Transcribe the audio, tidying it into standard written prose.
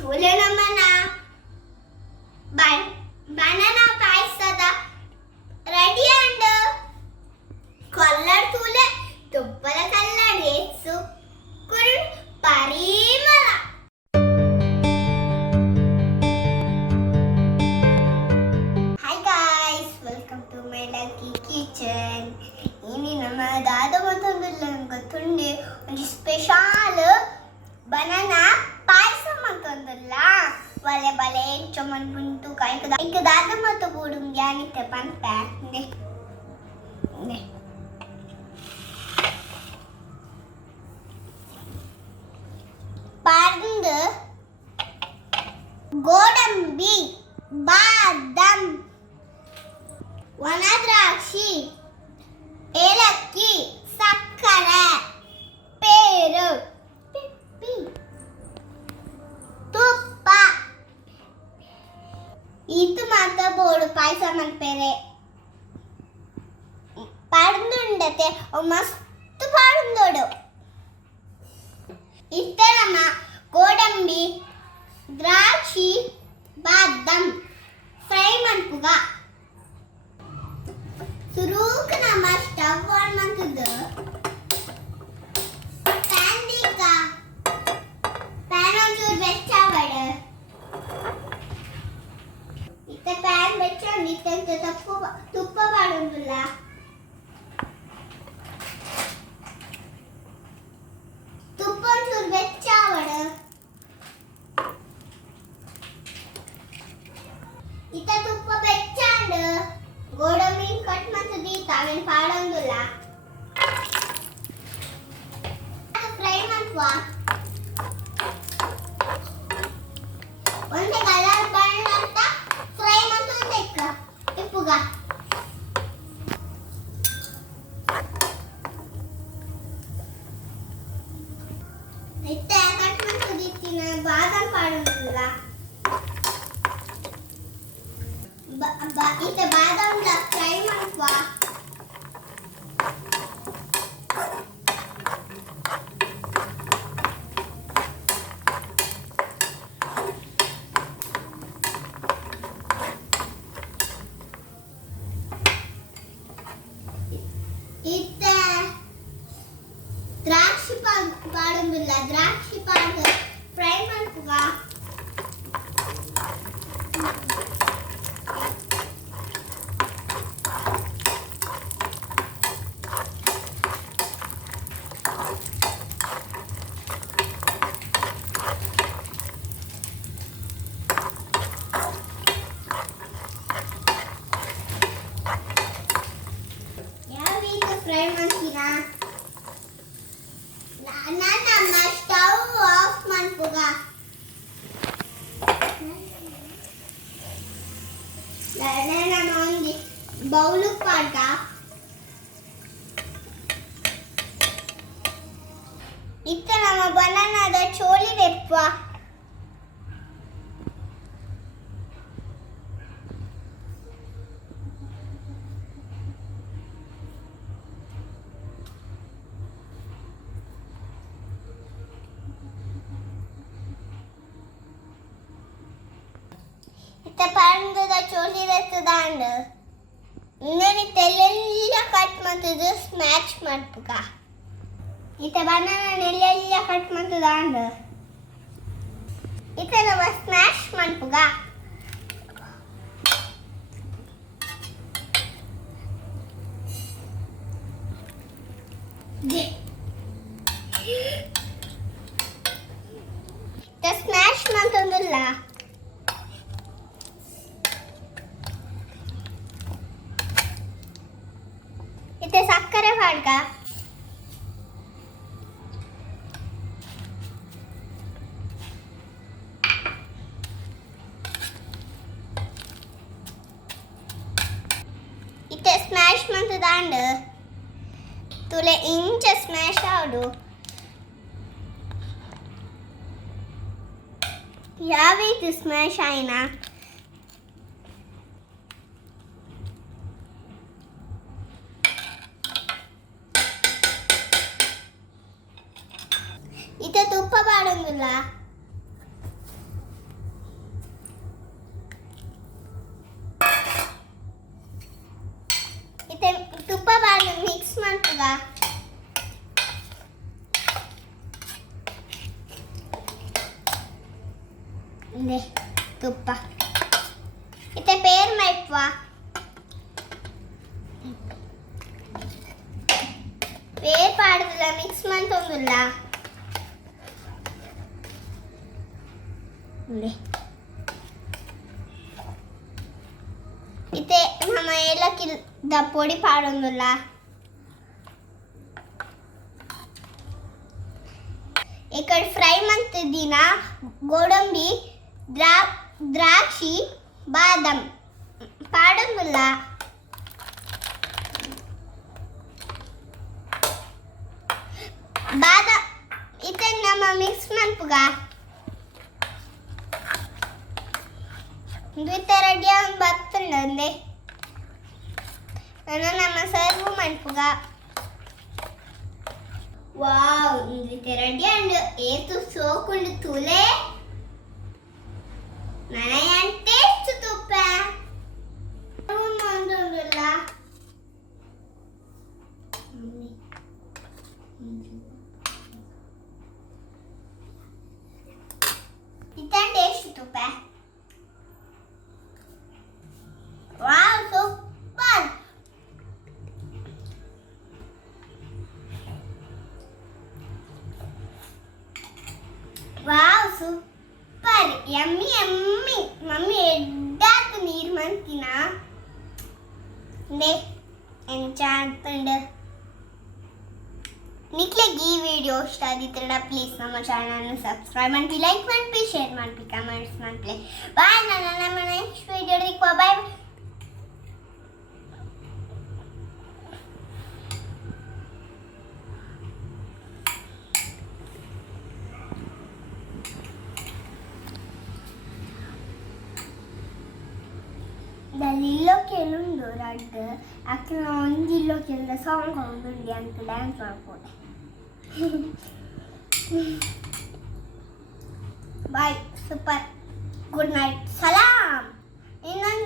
ತುಲೆ ನಮ್ಮನ banana payasada ready and color tule tuppala color yesu kurun parimala. Hi guys, welcome to my lucky kitchen. ini nama dada matondilla gottунde ಒಂದು special banana payasam matondilla bale bale chaman buntu kaik dada mato bodum yani te pan pack ne parndu godambi badam vanadrakshi elakki sakkara peru pippi tuppa itu mata bodu payasam anpere parndundate mastu parndodu ittanama godambi drakshi badam fry manpuga suruk nama stove on mantudu pan dika pan on chur veccavadu itta pan veccandi ittante tuppa padundulla tuppa on chur veccavadu itta tuppa veccandi godambi cut mantudu tamen padundulla fry mantuva onde color bananta fry mantudu ippuga itte cut mantudu ittina badam padundulla itte badam la fry mantuva itte drakshi padundulla drakshi padu fry mantuva fry mantina nama stove off manpuga nama ondi bowl paata itta nama banana da choli reppa itta parnda choli rettudand inneni tellella cut mantudu smash manpuga itta banana nellella cut mantudand itta nama smash manpuga itta smash mantundulla itte sakkare padga itte smash mantudand tule inch smash avadu yavitu smash aina itte tuppa padundulla ಇದೆ ತುಪ್ಪ ಇತ್ತೆ peer ಮೈಪ್ವ peer ಪಾಡುದಿಲ್ಲ mix ಮಂತೊಂದುಲ್ಲ ಇದೆ ಇತ್ತೆ ನಮ್ಮ ಏಲಕ್ಕಿದ ಪೊಡಿ ಪಾಡೊಂದುಲ್ಲ ఇక్కడ fry మంతిదిన గోడంబి ద్రాక్షి బాదం పాడందుల్ల ಬಾದಾಮ್ ಇದನ್ನ ನಮ್ಮ ಮಿಕ್ಸ್ ಮನ್ಪುಗ ಇದು ರೆಡಿ ಆಗಿ ಬರ್ತಂಡೆ ನಾನು ನಮ್ಮ ಸರ್ವ್ ಮನ್ಪುಗ ವಾವ್ ಇದು ರೆಡಿ ಅಂಡ್ ಏತು ಸೋಕುಂಡು ತುಲೆ ನನಗೆ ಟೇಸ್ಟ್ ತುಪ್ಪ ಒಂದೊಂದಿಲ್ಲ ಇತ್ತ ಟೇಸ್ಟ್ ತುಪ್ಪ wow super wow super yummy yummy mummy ಎಡ್ಡಾತು ನೀರು ಮಂತಿನ ನೇ ಎಂಚಾಂತಂಡ ನಿಕ್ಲೆಗೆ ಈ ವಿಡಿಯೋ ಇಷ್ಟ ಆದಿತ್ತಂಡ ಪ್ಲೀಸ್ ನಮ್ಮ ಚಾನಲ್ನ ಸಬ್ಸ್ಕ್ರೈಬ್ ಮಾಡಿ ಲೈಕ್ ಮಾಡಿ ಶೇರ್ ಮಾಡಿ ಕಮೆಂಟ್ಸ್ ಮಾಡಿ ಬಾಯ್ ನಾನು ನಮ್ಮ ನೆಕ್ಸ್ಟ್ ವಿಡಿಯೋದಕ್ಕೆ ಬಾಯ್ ದಲ್ಲಿಲ್ಲೋ ಕೆಲುಂಡು ರಡ್ ಅಕ್ಕ ಒಂದಿಲ್ಲೋ ಕೆಲದ ಸಾಂಗ್ ಹೋಗುಂಡಿ ಅಂತ ಡ್ಯಾನ್ಸ್ ಮಾಡ್ಕೊಂಡೆ ಬಾಯ್ ಸೂಪರ್ ಗುಡ್ ನೈಟ್ ಸಲಾಮ್ ಇನ್ನೊಂದು